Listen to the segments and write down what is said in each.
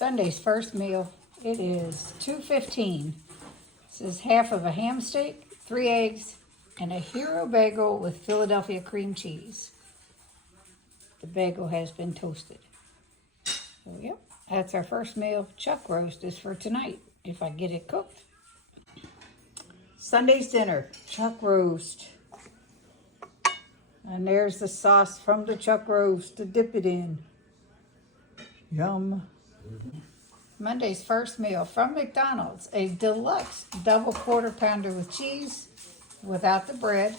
Sunday's first meal. It is 2:15. This is half of a ham steak, 3 eggs, and a hero bagel with Philadelphia cream cheese. The bagel has been toasted. So yep, that's our first meal. Chuck roast is for tonight, if I get it cooked. Sunday's dinner, chuck roast. And there's the sauce from the chuck roast to dip it in. Yum. Monday's first meal from McDonald's, a deluxe double quarter pounder with cheese without the bread.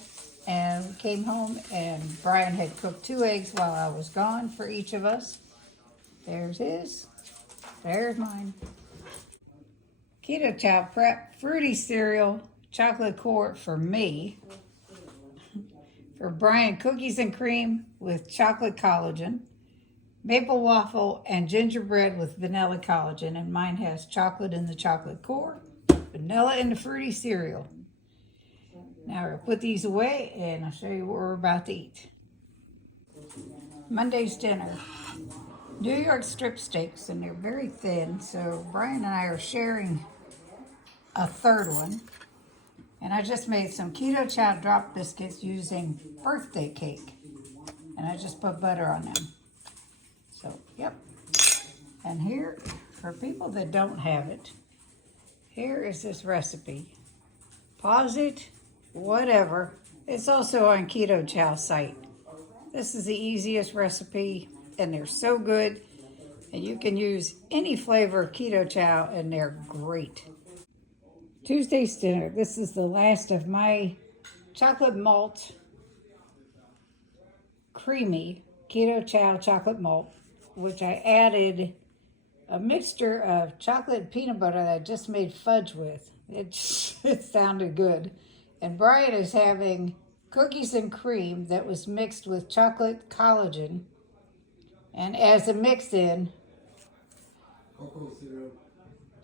And we came home and Brian had cooked 2 eggs while I was gone for each of us. There's his. There's mine. Keto Chow prep, fruity cereal, chocolate quart for me. For Brian, cookies and cream with chocolate collagen. Maple waffle and gingerbread with vanilla collagen. And mine has chocolate in the chocolate core, vanilla in the fruity cereal. Now we'll put these away and I'll show you what we're about to eat. Monday's dinner. New York strip steaks, and they're very thin, so Brian and I are sharing a third one. And I just made some Keto Chow drop biscuits using birthday cake. And I just put butter on them. So, yep. And here, for people that don't have it, here is this recipe. Pause it, whatever. It's also on Keto Chow site. This is the easiest recipe, and they're so good. And you can use any flavor of Keto Chow, and they're great. Tuesday's dinner. This is the last of my chocolate malt creamy Keto Chow chocolate malt, which I added a mixture of chocolate and peanut butter that I just made fudge with. It sounded good. And Brian is having cookies and cream that was mixed with chocolate collagen. And as a mix-in,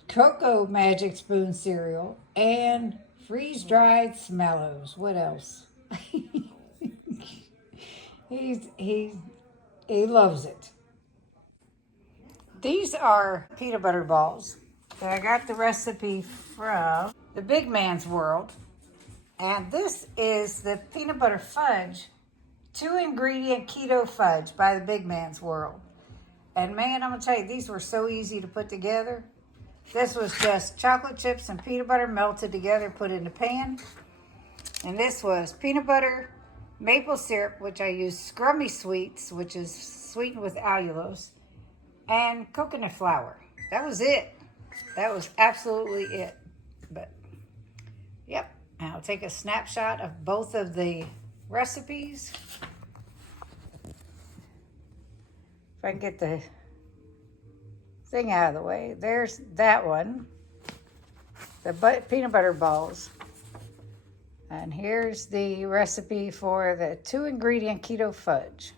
Cocoa Magic Spoon cereal and freeze-dried Smellos. What else? He loves it. These are peanut butter balls. I got the recipe from the Big Man's World. And this is the peanut butter fudge, 2-ingredient keto fudge by the Big Man's World. And man, I'm gonna tell you, these were so easy to put together. This was just chocolate chips and peanut butter melted together, put in a pan. And this was peanut butter, maple syrup, which I use Scrummy Sweets, which is sweetened with allulose, and coconut flour. That was it. That was absolutely it. But, yep. I'll take a snapshot of both of the recipes. If I can get the thing out of the way. There's that one. The peanut butter balls. And here's the recipe for the 2-ingredient keto fudge.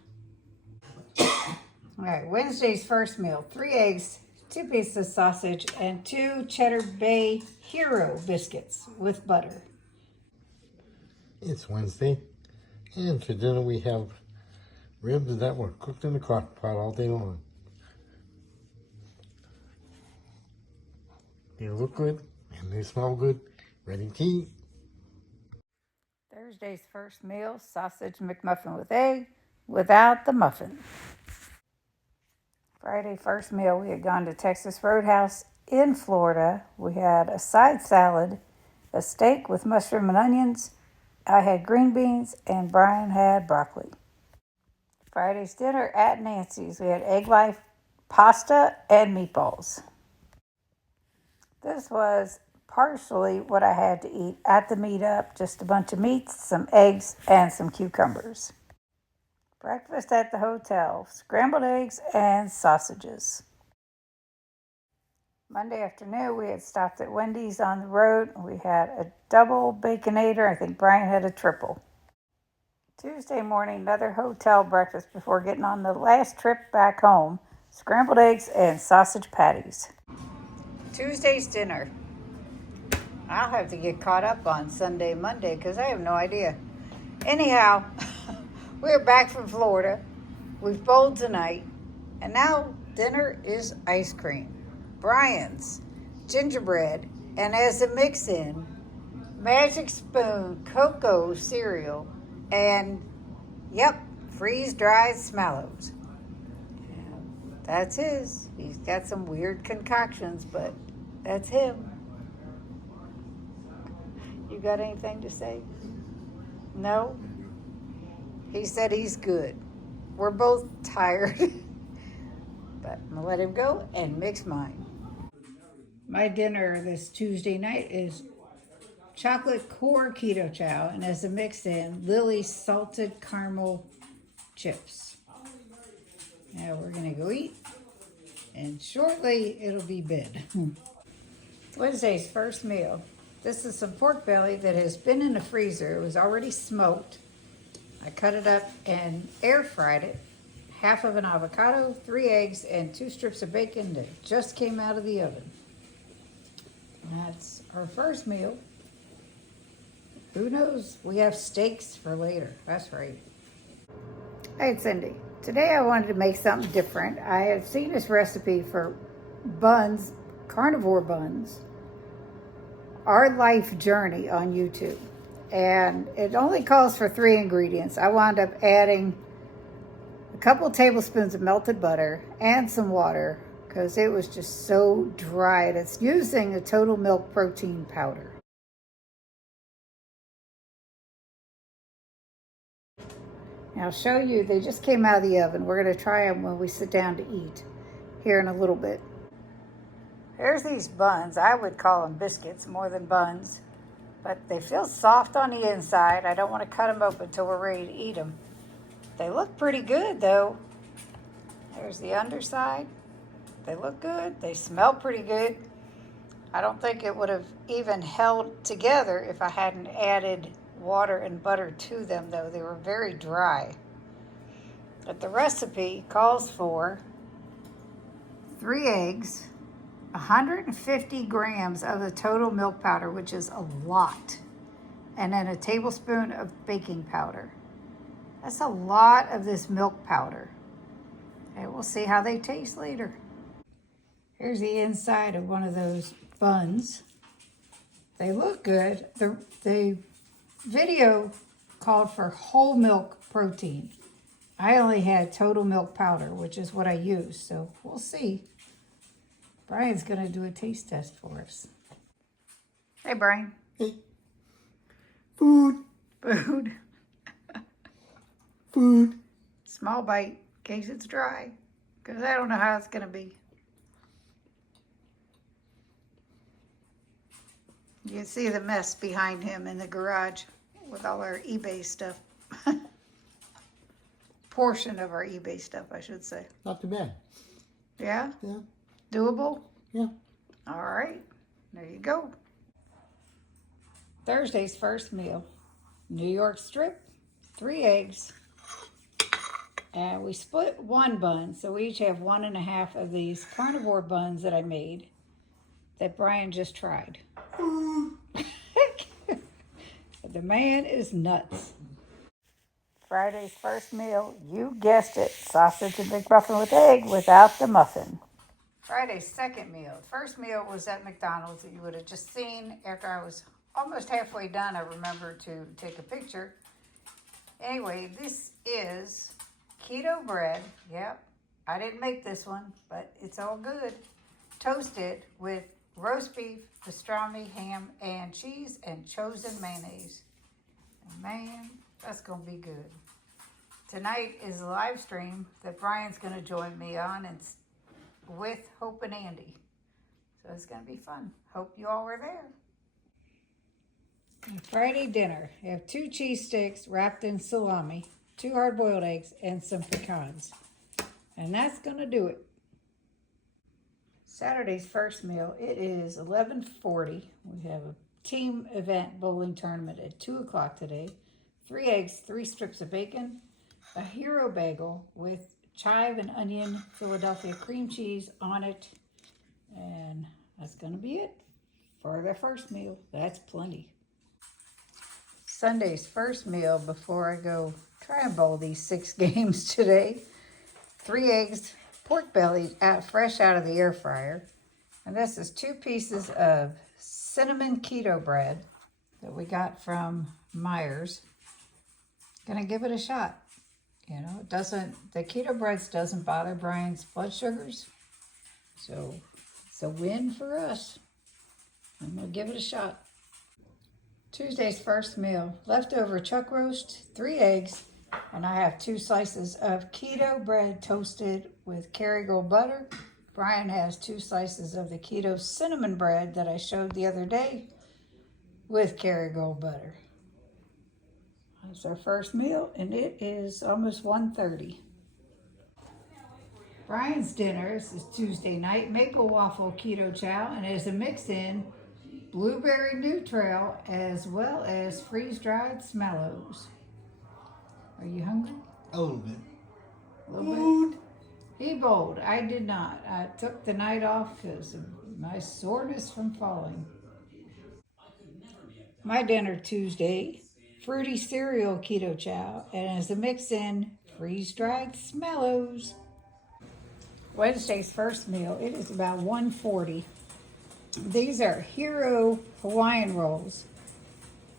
All right, Wednesday's first meal. 3 eggs, 2 pieces of sausage, and 2 Cheddar Bay Hero biscuits with butter. It's Wednesday, and for dinner we have ribs that were cooked in the crock pot all day long. They look good, and they smell good. Ready to eat. Thursday's first meal, sausage McMuffin with egg, without the muffin. Friday first meal, we had gone to Texas Roadhouse in Florida. We had a side salad, a steak with mushroom and onions. I had green beans, and Brian had broccoli. Friday's dinner at Nancy's. We had egg white pasta and meatballs. This was partially what I had to eat at the meetup, just a bunch of meats, some eggs, and some cucumbers. Breakfast at the hotel, scrambled eggs and sausages. Monday afternoon, we had stopped at Wendy's on the road. We had a double Baconator. I think Brian had a triple. Tuesday morning, another hotel breakfast before getting on the last trip back home. Scrambled eggs and sausage patties. Tuesday's dinner. I'll have to get caught up on Sunday, Monday, because I have no idea. Anyhow, we're back from Florida. We've bowled tonight. And now dinner is ice cream. Brian's gingerbread, and as a mix-in, Magic Spoon cocoa cereal, and yep, freeze-dried Smallows. That's his. He's got some weird concoctions, but that's him. You got anything to say? No? He said he's good. We're both tired. But I'm going to let him go and mix mine. My dinner this Tuesday night is chocolate core keto chow, and as a mix-in, Lily's salted caramel chips. Now we're going to go eat, and shortly it'll be bed. Wednesday's first meal. This is some pork belly that has been in the freezer. It was already smoked. I cut it up and air fried it. Half of an avocado, 3 eggs, and 2 strips of bacon that just came out of the oven. That's our first meal. Who knows? We have steaks for later. That's right. Hey, it's Cindy. Today I wanted to make something different. I had seen this recipe for buns, carnivore buns, Our Life Journey on YouTube. And it only calls for 3 ingredients. I wound up adding a couple tablespoons of melted butter and some water because it was just so dry. It's using a total milk protein powder. Now I'll show you, they just came out of the oven. We're going to try them when we sit down to eat here in a little bit. Here's these buns. I would call them biscuits more than buns, but they feel soft on the inside. I don't want to cut them open until we're ready to eat them. They look pretty good though. There's the underside. They look good. They smell pretty good. I don't think it would have even held together if I hadn't added water and butter to them though. They were very dry. But the recipe calls for 3 eggs, 150 grams of the total milk powder, which is a lot, and then a tablespoon of baking powder. That's a lot of this milk powder. And we'll see how they taste later. Here's the inside of one of those buns. They look good. The video called for whole milk protein. I only had total milk powder, which is what I use, so we'll see. Brian's going to do a taste test for us. Hey, Brian. Hey. Food. Food. Food. Small bite, in case it's dry, because I don't know how it's going to be. You can see the mess behind him in the garage with all our eBay stuff. Portion of our eBay stuff, I should say. Not too bad. Yeah? Yeah. Doable? Yeah. All right. There you go. Thursday's first meal. New York strip, 3 eggs. And we split 1 bun, so we each have 1.5 of these carnivore buns that I made that Brian just tried. The man is nuts. Friday's first meal, you guessed it, sausage and McMuffin with egg without the muffin. Friday's second meal. First meal was at McDonald's that you would have just seen after I was almost halfway done. I remembered to take a picture. Anyway, this is keto bread. Yep, I didn't make this one, but it's all good. Toasted with roast beef, pastrami, ham, and cheese, and chosen mayonnaise. And man, that's going to be good. Tonight is a live stream that Brian's going to join me on. It's with Hope and Andy. So it's going to be fun. Hope you all were there. And Friday dinner. I have 2 cheese sticks wrapped in salami, 2 hard-boiled eggs, and some pecans. And that's going to do it. Saturday's first meal, it is 11:40. We have a team event bowling tournament at 2 o'clock today. 3 eggs, 3 strips of bacon, a hero bagel with chive and onion Philadelphia cream cheese on it. And that's going to be it for the first meal. That's plenty. Sunday's first meal before I go try and bowl these 6 games today. 3 eggs, pork belly fresh out of the air fryer, And this is 2 pieces of cinnamon keto bread that we got from Myers. Gonna give it a shot. You know, the keto breads doesn't bother Brian's blood sugars. So it's a win for us. I'm gonna give it a shot. Tuesday's first meal, leftover chuck roast, 3 eggs, and I have 2 slices of keto bread toasted with Kerrygold butter. Brian has 2 slices of the keto cinnamon bread that I showed the other day with Kerrygold butter. That's our first meal, and it is almost 1:30. Brian's dinner is Tuesday night, maple waffle keto chow, and it is a mix-in blueberry new trail as well as freeze-dried smellows. Are you hungry? A little bit. A little bit? He bowled. I did not. I took the night off because of my soreness from falling. My dinner Tuesday, fruity cereal keto chow, and as a mix-in freeze-dried smellows. Wednesday's first meal, it is about 1:40. These are Hero Hawaiian rolls.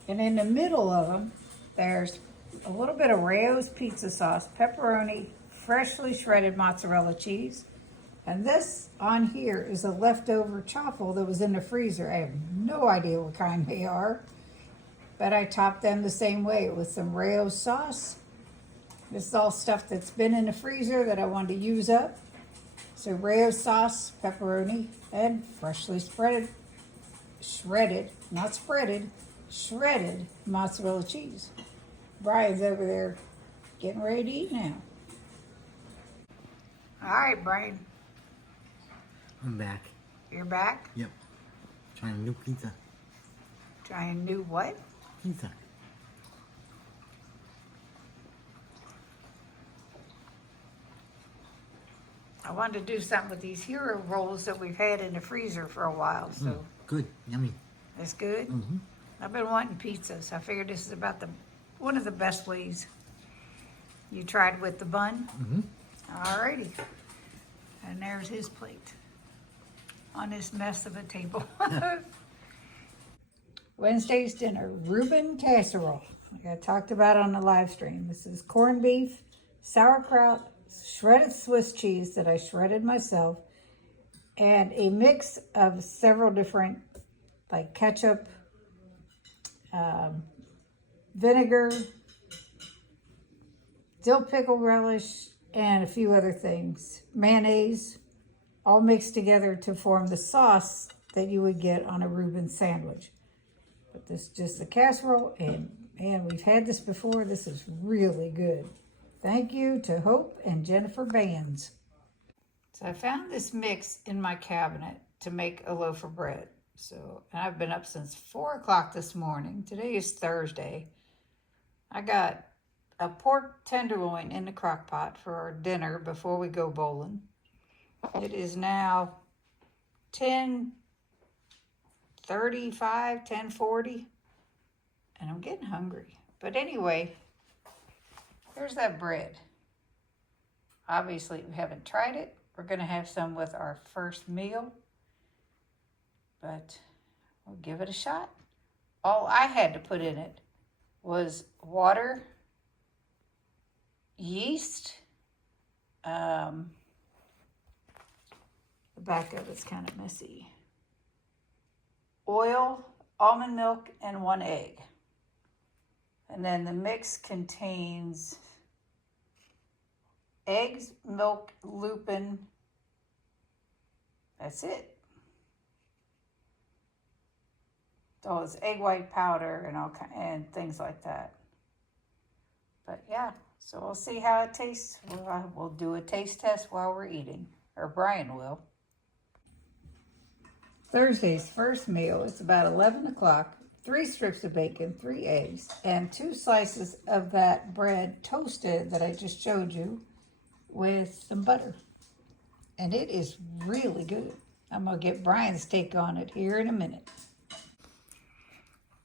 And in the middle of them, there's a little bit of Rao's pizza sauce, pepperoni, freshly shredded mozzarella cheese. And this on here is a leftover chaffle that was in the freezer. I have no idea what kind they are, but I topped them the same way with some Rao's sauce. This is all stuff that's been in the freezer that I wanted to use up. So Rao's sauce, pepperoni, and freshly shredded mozzarella cheese. Brian's over there getting ready to eat now. All right, Brian. I'm back. You're back? Yep. Trying a new pizza. Trying new what? Pizza. I wanted to do something with these Hero rolls that we've had in the freezer for a while, so Good. Yummy. that's good. Mm-hmm. I've been wanting pizza, so I figured this is about one of the best ways. You tried with the bun? Mm-hmm. Alrighty. And there's his plate on this mess of a table. Wednesday's dinner, Reuben casserole. Like I talked about on the live stream. This is corned beef, sauerkraut, shredded Swiss cheese that I shredded myself, and a mix of several different, like ketchup, vinegar, dill pickle relish, and a few other things. Mayonnaise, all mixed together to form the sauce that you would get on a Reuben sandwich. But this is just the casserole, and man, we've had this before. This is really good. Thank you to Hope and Jennifer Bands. So I found this mix in my cabinet to make a loaf of bread. So, and I've been up since 4 o'clock this morning. Today is Thursday. I got a pork tenderloin in the crock pot for our dinner before we go bowling. It is now 10:35, 10:40, and I'm getting hungry. But anyway, there's that bread. Obviously, we haven't tried it. We're going to have some with our first meal, but we'll give it a shot. All I had to put in it was water, yeast, the back of it's kind of messy, oil, almond milk, and 1 egg. And then the mix contains eggs, milk, lupin. That's it. So it's egg white powder and things like that. But yeah, so we'll see how it tastes. We'll do a taste test while we're eating, or Brian will. Thursday's first meal is about 11 o'clock. 3 strips of bacon, 3 eggs, and 2 slices of that bread toasted that I just showed you with some butter. And it is really good. I'm going to get Brian's take on it here in a minute.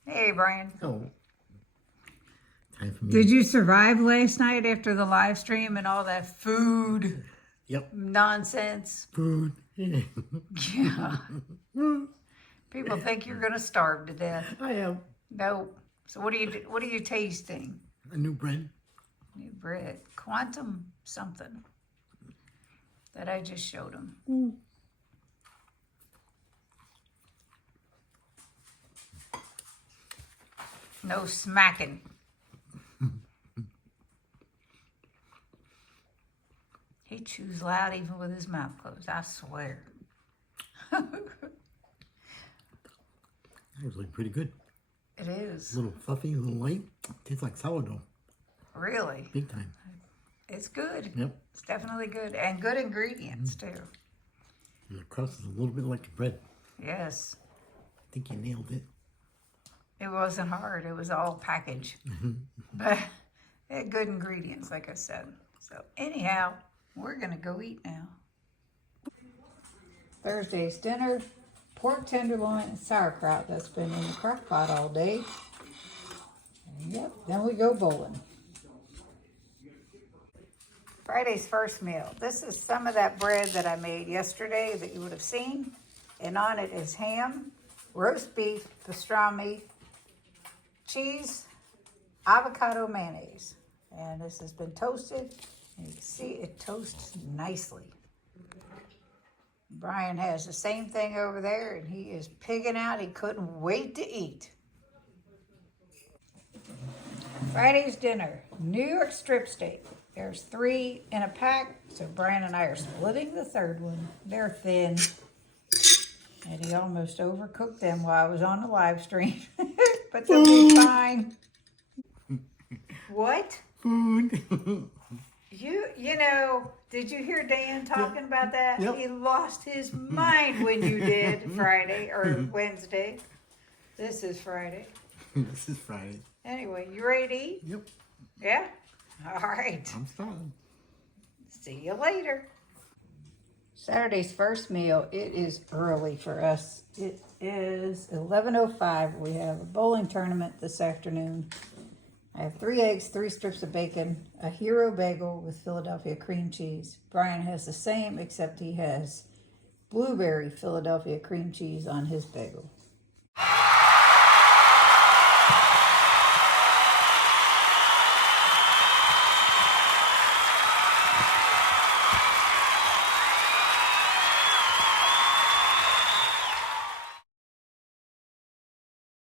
Hey, Brian. Oh. Time for me. Did you survive last night after the live stream and all that food Yep. nonsense? Food. Yeah. People think you're gonna starve to death. I have No. So what are you tasting? a new bread. New bread. Quantum something. That I just showed them. No smacking. He chews loud even with his mouth closed, I swear. That was like pretty good. It is. A little fluffy, a little light. Tastes like sourdough. Really. Big time. It's good. Yep. It's definitely good. And good ingredients, too. And the crust is a little bit like the bread. Yes. I think you nailed it. It wasn't hard. It was all packaged. But it had good ingredients, like I said. So anyhow, we're going to go eat now. Thursday's dinner, pork tenderloin and sauerkraut that's been in the crock pot all day. Yep, then we go bowling. Friday's first meal. This is some of that bread that I made yesterday that you would have seen. And on it is ham, roast beef, pastrami, cheese, avocado mayonnaise. And this has been toasted. And you can see it toasts nicely. Brian has the same thing over there, and he is pigging out. He couldn't wait to eat. Friday's dinner, New York strip steak. There's 3 in a pack, so Brian and I are splitting the third one. They're thin, and he almost overcooked them while I was on the live stream, but they'll be fine. What? Food. You know, did you hear Dan talking about that? Yep. He lost his mind when you did Friday or Wednesday. This is Friday. This is Friday. Anyway, you ready to eat? Yep. Yeah? All right. I'm starting. See you later. Saturday's first meal, it is early for us. It is 11:05. We have a bowling tournament this afternoon. I have 3 eggs, 3 strips of bacon, a hero bagel with Philadelphia cream cheese. Brian has the same, except he has blueberry Philadelphia cream cheese on his bagel.